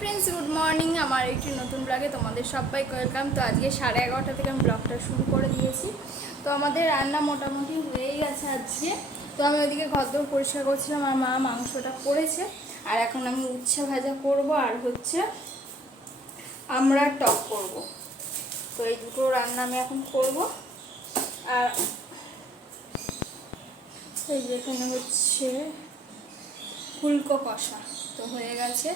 Friends good morning আমার একটি নতুন ব্লগে তোমাদের সবাই ওয়েলকাম তো আজকে সাড়ে এগারোটা থেকে আমি ব্লগটা শুরু করে দিয়েছি। তো আমাদের রান্না মোটামুটি হয়েই গেছে আজকে। তো আমি ওইদিকে ঘরদোর পরিষ্কার করছিলাম আর মা মাংসটা করেছে। আর এখন আমি উচ্ছে ভাজা করব আর হচ্ছে আমরা টক করব। তো এই দুটো রান্না আমি এখন করব। আর এই যে এখানে হচ্ছে ফুলকো কষা। তো হয়ে গেছে।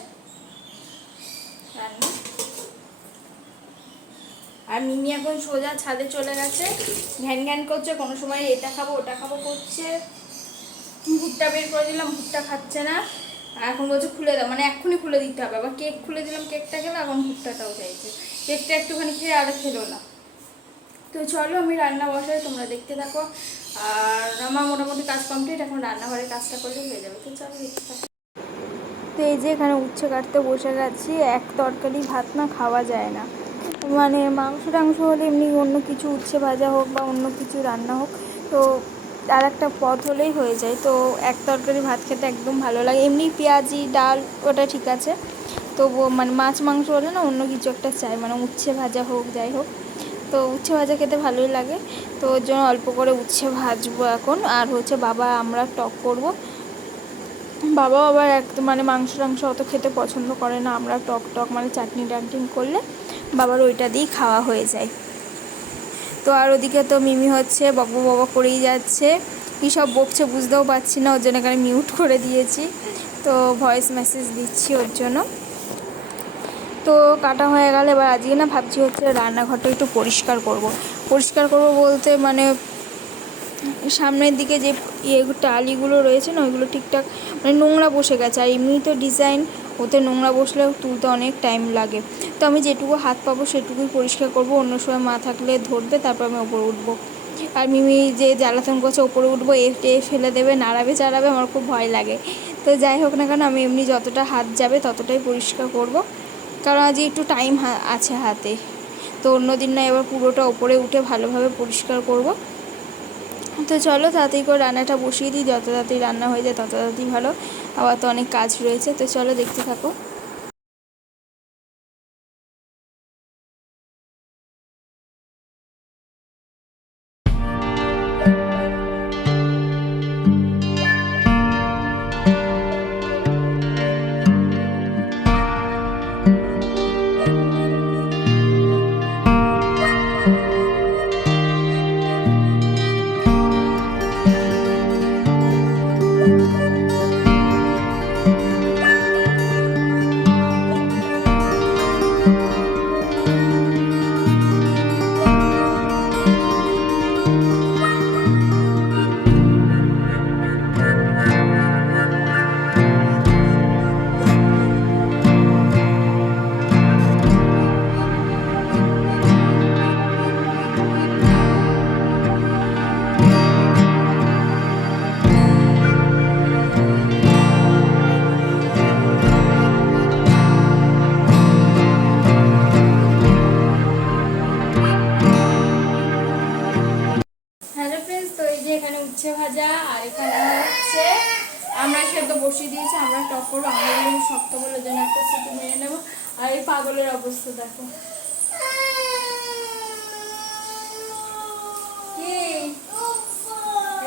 রান্না আর মিমি এখন সোজা ছাদে চলে গেছে। ঘ্যান ঘ্যান করছে, কোনো সময় এটা খাব, ওটা খাব করছে। ভুট্টা বের করে দিলাম, ভুট্টা খাচ্ছে না। এখন বলছে খুলে দাও মানে এক্ষুনি খুলে দিতে হবে। আবার কেক খুলে দিলাম, কেকটা খেলো এখন ভুট্টাটাও চাইছে। কেকটা একটুখানি খেয়ে আর খেলো না। তো চলো, আমি রান্না বসাই, তোমরা দেখতে থাকো। আর আমার মোটামুটি কাজ কমপ্লিট, এখন রান্নাঘরের কাজটা করলে হয়ে যাবে। তো চলো, দেখতে থাকো। এই যে এখানে উচ্ছে কাটতে বসে গেছি, এক তরকারি ভাত না খাওয়া যায় না। মানে মাংস টাংস হলে এমনি অন্য কিছু উচ্ছে ভাজা হোক বা অন্য কিছু রান্না হোক, তো আর একটা পথ হলেই হয়ে যায়। তো এক তরকারি ভাত খেতে একদম ভালো লাগে। এমনি পেঁয়াজি, ডাল, ওটা ঠিক আছে। তো মানে মাছ মাংস হলে না অন্য কিছু একটা চাই মানে উচ্ছে ভাজা হোক, যাই হোক। তো উচ্ছে ভাজা খেতে ভালোই লাগে। তো ওর জন্য অল্প করে উচ্ছে ভাজবো এখন। আর হচ্ছে বাবা আমরা টক করব। বাবাও আবার একদম মানে মাংস টাংস অত খেতে পছন্দ করে না। আমরা টক টক মানে চাটনি টাটনি করলে বাবার ওইটা দিয়েই খাওয়া হয়ে যায়। তো আর ওদিকে তো মিমি হচ্ছে বক করেই যাচ্ছে। কী সব বকছে বুঝতেও পারছি না, ওর জন্য এখানে মিউট করে দিয়েছি। তো ভয়েস মেসেজ দিচ্ছি ওর জন্য। তো কাটা হয়ে গেলে, এবার আজকে না ভাবছি হচ্ছে রান্নাঘরটা একটু পরিষ্কার করব। পরিষ্কার করব বলতে মানে সামনের দিকে যে ইয়ে টালিগুলো রয়েছে না, ওইগুলো ঠিকঠাক মানে নোংরা বসে গেছে। আর এমনি তো ডিজাইন ওতে নোংরা বসলে তুলতে অনেক টাইম লাগে। তো আমি যেটুকু হাত পাবো সেটুকুই পরিষ্কার করব। অন্য সময় মা থাকলে ধরবে, তারপর আমি ওপরে উঠবো। আর মিমি যে জ্বালাতন করছে, ওপরে উঠবো, এ ফেলে দেবে, নাড়াবে, চাড়াবে, আমার খুব ভয় লাগে। তো যাই হোক না কেন, আমি এমনি যতটা হাত যাবে ততটাই পরিষ্কার করব। কারণ আজ একটু টাইম আছে হাতে। তো অন্য দিন না, এবার পুরোটা ওপরে উঠে ভালোভাবে পরিষ্কার করব। তো চলো তাড়াতাড়ি করে রান্নাটা বসিয়ে দিই, যত তাড়াতাড়ি রান্না হয়ে যায় তত তাড়াতাড়ি ভালো। আবার তো অনেক কাজ রয়েছে, তো চলো দেখতে থাকো। পাগলের দেখো?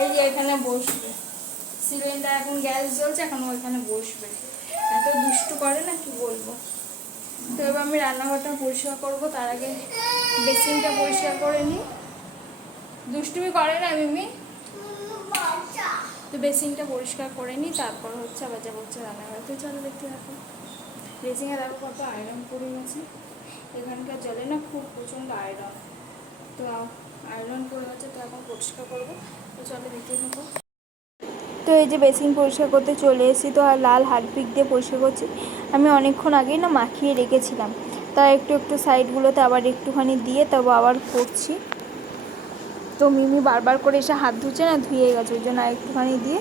এই যে এখানে বসবে। সিলিন্ডার এখন গ্যাস জ্বলছে, এখন ও এখানে বসবে। এত দুষ্টু করে না, কি বলব? তো এবার আমি রান্নাঘরটা পরিষ্কার করব, তার আগে বেসিনটা পরিষ্কার করে নিই। দুষ্টুমি করে না, মিমি? তো বেসিনটা পরিষ্কার করে নিই, তারপর হচ্ছে আবার যা হচ্ছে রান্নাঘরে। তো চলো দেখতে থাকো। বেসিনে দেখো কত আয়রন পড়ে গেছে। এখানকার জলে না খুব প্রচণ্ড আয়রন তো আয়রন পড়ে গেছে, তো এখন পরিষ্কার করব। তো চলো দেখতে থাকো। তো এই যে বেসিন পরিষ্কার করতে চলে এসেছি, তো আর লাল হারপিক দিয়ে পরিষ্কার করছি। আমি অনেকক্ষণ আগেই না মাখিয়ে রেখেছিলাম। তা একটু একটু সাইডগুলোতে আবার একটুখানি দিয়ে তবে আবার করছি। তো মিমি বারবার করে এসে হাত ধুচ্ছে না ধুয়ে গেছে। ওই জন্য একটুখানি দিয়ে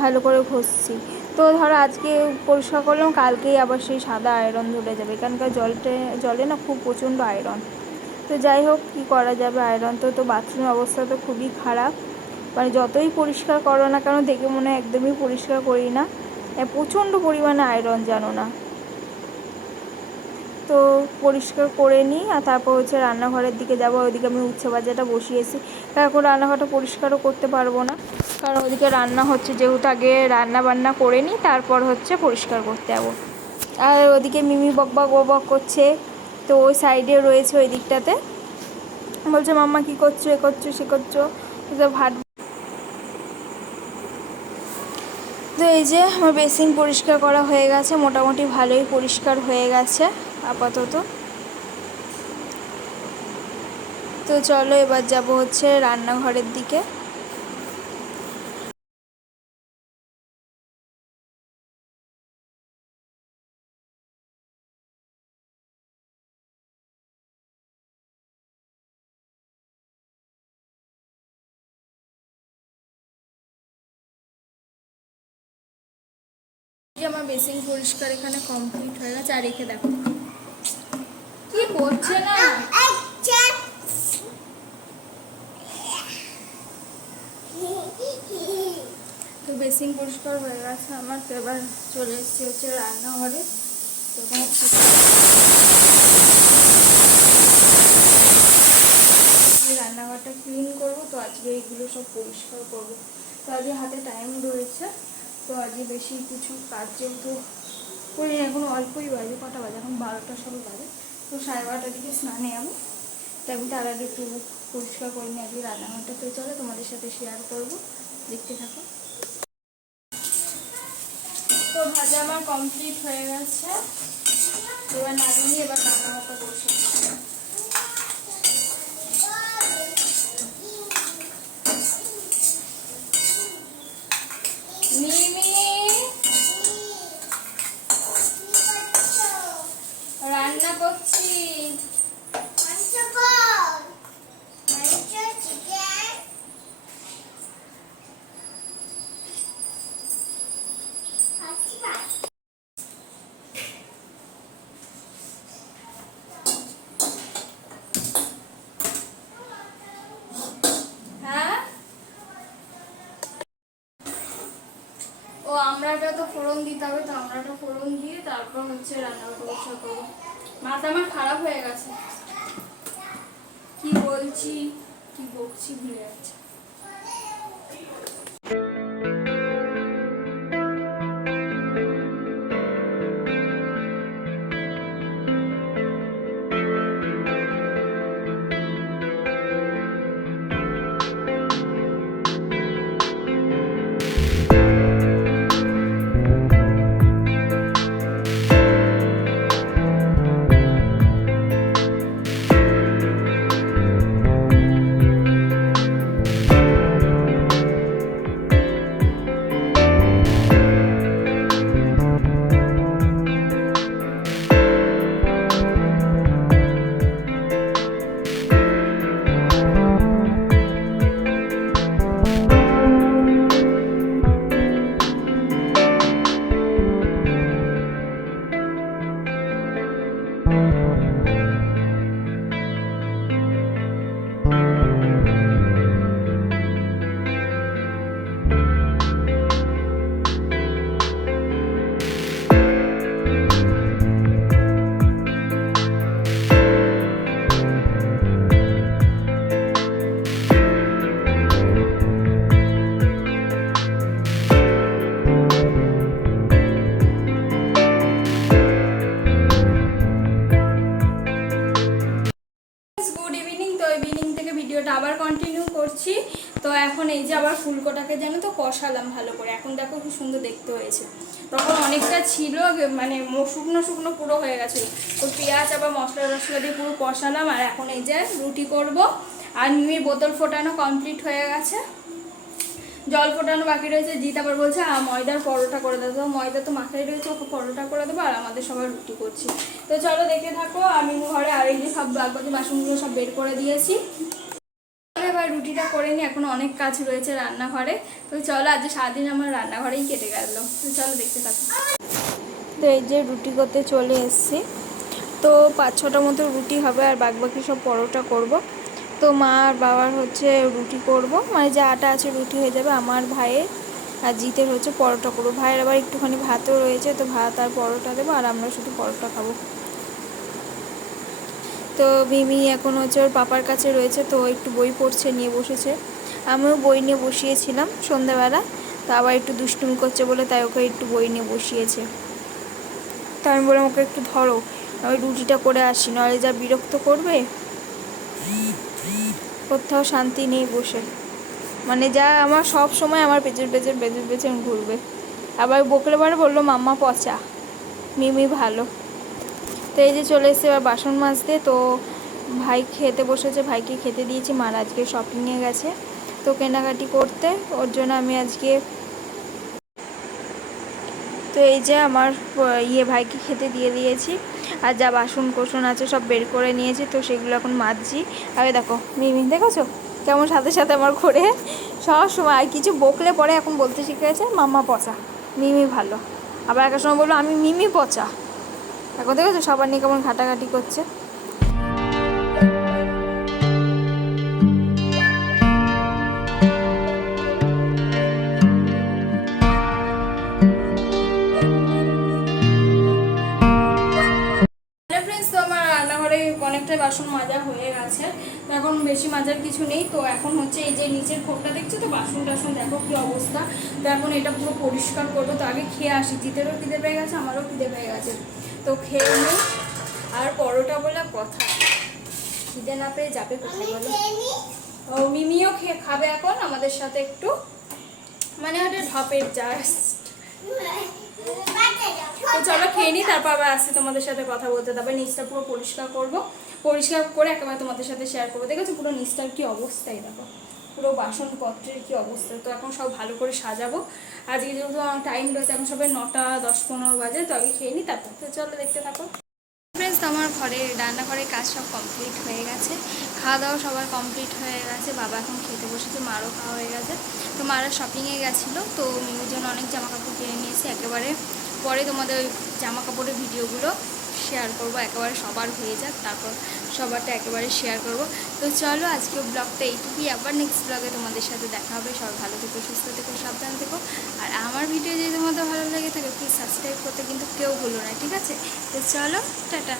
ভালো করে ঘষছি। তো ধরো আজকে পরিষ্কার করলাম, কালকেই আবার সেই সাদা আয়রন ধরে যাবে। এখানকার জলটে, জলে না খুব প্রচণ্ড আয়রন তো যাই হোক, কী করা যাবে? আয়রন তো তো বাথরুমের অবস্থা তো খুবই খারাপ। মানে যতই পরিষ্কার করো না কেন, দেখে মনে হয় একদমই পরিষ্কার করি না। প্রচণ্ড পরিমাণে আয়রন জানো না। তো পরিষ্কার করে নিই, আর তারপর হচ্ছে রান্নাঘরের দিকে যাব। ওইদিকে আমি উচ্ছে ভাজাটা বসিয়েছি এখন রান্নাঘরটা পরিষ্কারও করতে পারব না। কারণ ওদিকে রান্না হচ্ছে, যেহেতু আগে রান্না বান্না করে নিই, তারপর হচ্ছে পরিষ্কার করতে যাব। আর ওদিকে মিমি বকবক বকবক করছে, তো ওই সাইডে রয়েছে ওই দিকটাতে। বলছে, মাম্মা কী করছ? এ করছ, সে করছ? ভাত তো এই যে আমার বেসিন পরিষ্কার করা হয়ে গেছে, মোটামুটি ভালোই পরিষ্কার হয়ে গেছে, আপাতত। তো চলো এবার যাব হচ্ছে রান্নাঘরের দিকে। আমার বেসিন পরিষ্কার এখানে কমপ্লিট হয়ে গেছে, আর রেখে দেখো। কি করছে না? তো বেসিন পরিষ্কার হয়ে গেছে, আমার তো এবার চলে এসেছি হচ্ছে রান্নাঘরে। তো রান্নাঘরটা ক্লিন করব, তো আজকে এইগুলো সব পরিষ্কার করব। তো আজকে হাতে টাইম রয়েছে। তো আজকে বেশি কিছু কাজ যেহেতু করি এখন অল্পই বাজে, কটা বাজে? এখন বারোটা সব বাজে। তো সাড়ে বারোটার দিকে স্নানে আমি তো আমি তার আগে একটু পরিষ্কার করে নিয়ে আজকে রান্নাঘরটা তো চলে, তোমাদের সাথে শেয়ার করব। দেখতে থাকো। তো ভাজা আমার কমপ্লিট হয়ে গেছে। এবার নামিয়ে এবার রান্নাঘরটা বসে করছি। হ্যাঁ? ও, আমরাটা তো ফোড়ন দিতে হবে, তো আমরাটা ফোড়ন দিয়ে তারপর হচ্ছে রান্নাটা পরিষ্কার করব মাথা আমার খারাপ হয়ে গেছে। কি বলছি কি বকছি ভুলে যাচ্ছে। এই যে আবার ফুলকোটাকে যেন তো কষালাম ভালো করে। এখন দেখো খুব সুন্দর দেখতে হয়েছে। তখন অনেকটা ছিল মানে শুকনো শুকনো পুরো হয়ে গেছিল। তো পেঁয়াজ আবার মশলা টশলা দিয়ে পুরো কষালাম আর এখন এই যে রুটি করব। আর মিমির বোতল ফোটানো কমপ্লিট হয়ে গেছে। জল ফোটানো বাকি রয়েছে জিৎ আবার বলছে আ, ময়দার পরোটা করে দেবো ময়দা তো মাথায় রয়েছে ওকে পরোটা করে দেবো আর আমাদের সবাই রুটি করছি। তো চলো দেখে থাকো আমি ঘরে আর এই যে সব বাকি বাসনগুলো সব বের করে দিয়েছি। এবার করে নিই, এখন অনেক কাজ রয়েছে রান্নাঘরে। তো চলো আজ সারাদিন আমার রান্নাঘরেই কেটে গেল। তো চলো দেখতে থাকো। তো এই যে রুটি করতে চলে এসেছি। তো পাঁচ ছটা মতো রুটি হবে আর বাকি সব পরোটা করব। তো মা আর বাবার হচ্ছে রুটি করব। মানে যে আটা আছে রুটি হয়ে যাবে। আমার ভাইয়ের আর জিতের হচ্ছে পরোটা করব। ভাইয়ের আবার একটুখানি ভাতও রয়েছে, তো ভাত আর পরোটা দেবো, আর আমরা শুধু পরোটা খাব। তো মিমি এখন হচ্ছে ওর পাপার কাছে রয়েছে, তো একটু বই পড়ছে, নিয়ে বসেছে। আমিও বই নিয়ে বসিয়েছিলাম সন্ধ্যাবেলা, তো আবার একটু দুষ্টুমি করছে বলে তাই ওকে একটু বই নিয়ে বসিয়েছে। তো আমি বললাম, ওকে একটু ধরো, আমি রুটিটা করে আসি, নাহলে যা বিরক্ত করবে, কোথাও শান্তি নেই বসে। মানে যা আমার সব সময় আমার পেছন পেছন পেছন পেছন ঘুরবে। আবার বকলে বারে বলল, মাম্মা পচা, মিমি ভালো। তো এই যে চলে এসেছে এবার বাসন মাজতে, তো ভাই খেতে বসেছে, ভাইকে খেতে দিয়েছি, মার আজকে শপিংয়ে গেছে। তো কেনাকাটি করতে, ওর জন্য আমি আজকে তো এই যে আমার ইয়ে ভাইকে খেতে দিয়ে দিয়েছি। আর যা বাসন কোসন আছে সব বের করে নিয়েছি, তো সেগুলো এখন মাজছি। আরে দেখো, মিমি, দেখেছ? কেমন সাথে সাথে আমার ঘরে সব সময়, আর কিছু বকলে পরে এখন বলতে শিখে গেছে, মাম্মা পচা, মিমি ভালো। আবার একটা সময় বলল, আমি মিমি পচা। এখন দেখেছ সবার নিয়ে কেমন ঘাটাঘাটি করছে? অনেকটাই বাসন মাজা হয়ে গেছে। তো এখন বেশি মাজার কিছু নেই। তো এখন হচ্ছে এই যে নিচের খোপটা দেখছ তো, বাসন টাসন, দেখো কি অবস্থা। তো এখন এটা পুরো পরিষ্কার করব। তো আগে খেয়ে আসি। জিতেরও খিদে পেয়ে গেছে, আমারও খিদে পেয়ে গেছে। তো খেয়ে নিই আর পরোটা বলে কথা। খিদে না পেয়ে যাবে কোথায় বলো? ও, মিমিও খেয়ে খাবে এখন। আমাদের সাথে একটু। মানে ওটা ঢপের জাস্ট তো চলো খেয়ে নিই তারপর আবার আসছি তোমাদের সাথে কথা বলতে। তারপর নিচটা পুরো পরিষ্কার করব। পরিষ্কার করে একেবারে তোমাদের সাথে শেয়ার করব। দেখেছ পুরো নিচটার কি অবস্থাই দেখো। পুরো বাসনপত্রের কি অবস্থা? তো এখন সব ভালো করে সাজাবো। আজকে যেহেতু আমার টাইম রয়েছে, এখন সবাই নটা, দশ পনেরো বাজে, তো আগে খেয়ে নিই তারপর তো চলো দেখতে থাকো। ফ্রেন্ডস আমার ঘরে, রান্নাঘরের কাজ সব কমপ্লিট হয়ে গেছে। খাওয়া দাওয়া সবার কমপ্লিট হয়ে গেছে। বাবা এখন খেতে বসেছে, মারও খাওয়া হয়ে গেছে। তো মারা শপিংয়ে গেছিল, তো মিমির জন্য অনেক জামা কাপড় কিনে নিয়েছি। একেবারে পরে তোমাদের ওই জামা কাপড়ের ভিডিওগুলো শেয়ার করব, একেবারে সবার হয়ে যাক, তারপর সবারটা একেবারে শেয়ার করব। তো চলো আজকে ব্লগটা এইটুকুই, আবার নেক্সট ব্লগে তোমাদের সাথে দেখা হবে। সবাই ভালো থেকো, সুস্থ থেকো, সাবধান থেকো। আর আমার ভিডিও যদি তোমাদের ভালো লাগে থাকে প্লিজ সাবস্ক্রাইব করতে কিন্তু কেউ ভুলো না, ঠিক আছে? তো চলো, টাটা।